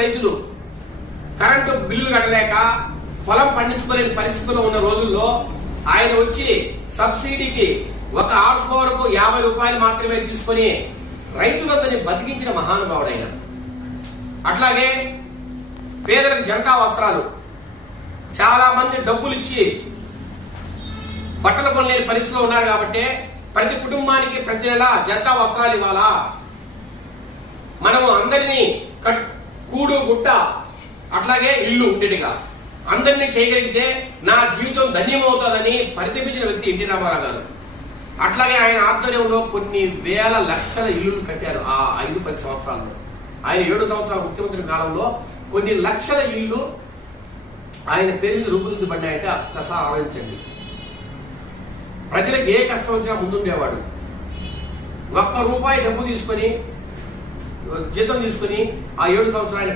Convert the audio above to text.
రైతులు కరెంటు బిల్లులు కట్టలేక పొలం పండించుకోలేని పరిస్థితుల్లో ఉన్న రోజుల్లో ఆయన వచ్చి సబ్సిడీకి ఒక హార్స్ పవర్కు 50 రూపాయలు మాత్రమే తీసుకొని రైతులందరినీ బతికించిన మహానుభావుడు ఆయన. అట్లాగే పేదలకు జనతా వస్త్రాలు, చాలా మంది డబ్బులు ఇచ్చి బట్టలు కొనలేని పరిస్థితిలో ఉన్నారు కాబట్టి ప్రతి కుటుంబానికి ప్రతి నెల జనతా వస్త్రాలు ఇవ్వాలా, మనము అందరినీ కూడు గుట్ట అట్లాగే ఇల్లు ఉండేటిగా అందరినీ చేయగలిగితే నా జీవితం ధన్యమవుతుందని పరితపించిన వ్యక్తి ఎన్టీ రామారావు గారు. అట్లాగే ఆయన ఆధ్వర్యంలో కొన్ని వేల లక్షల ఇల్లులు కట్టారు ఆ 5-10 సంవత్సరాల్లో. ఆయన 7 సంవత్సరాల ముఖ్యమంత్రి కాలంలో కొన్ని లక్షల ఇల్లు ఆయన పేరు రూపుదిద్దబడ్డాయంటే ఒక్కసారి ఆలోచించండి. ప్రజలకు ఏ కష్టం వచ్చినా ముందుండేవాడు. ₹1 డబ్బు తీసుకొని జీతం తీసుకొని ఆ 7 సంవత్సరాలు